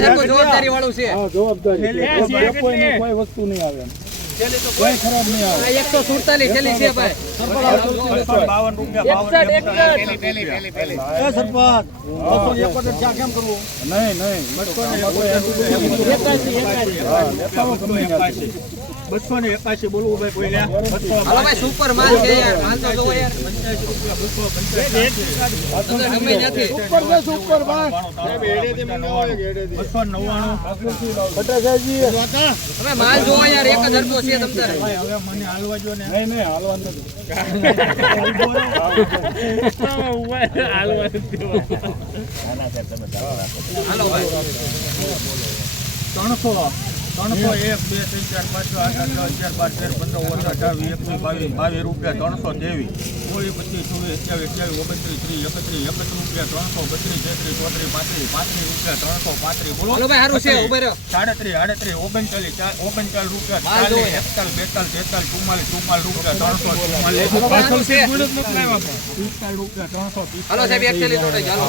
જવાબદારી વાળું છે. જવાબદારી કોઈ વસ્તુ નહીં આવે કોઈ ખરાબ નહીં આવે. 147 થેલી છે ભાઈ. 52 રૂપિયા 52 સરપંચ 271 ચા કેમ કરવું? નહીં 281 બોલવું ભાઈ કોઈ લ્યા. હાલો ભાઈ સુપર માલ છે યાર. માલ તો જોવો યાર. 85 સુપર ભાઈ 299 તમે માલ જોવો યાર. 1000 તો છે તમતારે. હવે મને હાલવા જો ને. નહીં હાલવાનું નથી. હાલો ભાઈ. 300 1 2 3 4 5 6 8 9 10 11 12 13 15 18 20 22 રૂપિયા 323 24 28 29 30 31 32 33 34 35 બોલો. હાલો ભાઈ હારું છે. ઉભા રહો. 37 38 39 રૂપિયા 42 42 રૂપિયા 344 રૂપિયા હાલો સાહેબ એક થેલી જોડે ચાલો.